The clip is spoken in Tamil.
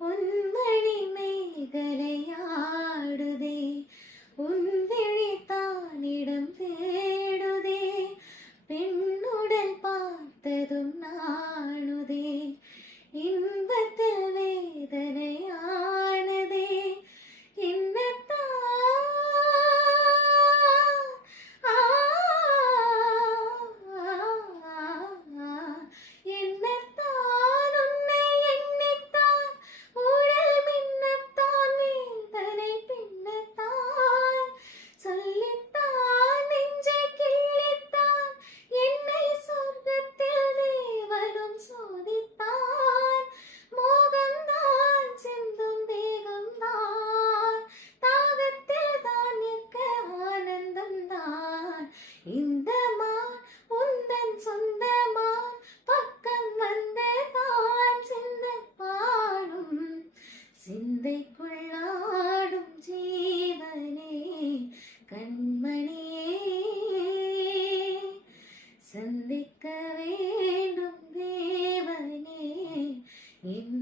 பொன்மணி மேகலையாடுதே உன்விழி தானிடம் தேடுதே பெண்ணுடல் பார்த்ததும் நாணுதே இன்பத்தில் வேதனையானதே என்னத்தான் என்னத்தான் உன்னை எண்ணித்தான் உடல் மின்னத்தான் வேதனை பின்னத்தான் சொல்லித்தான் நெஞ்சை கிள்ளித்தான் என்னை சொர்க்கத்தில் தேவனும் சோதித்தான் மோகம்தான் சிந்தும் தேகம்தான் தாகத்தில் தான் நிற்க ஆனந்தம்தான் இந்த மான் உந்தன் சொந்தமான் பக்கம் வந்து தான் சிந்த பாடும் சிந்தைக்குள்ளாடும் ஜீவனே கண்மணியே சந்திக்க வேண்டும் தேவனே என்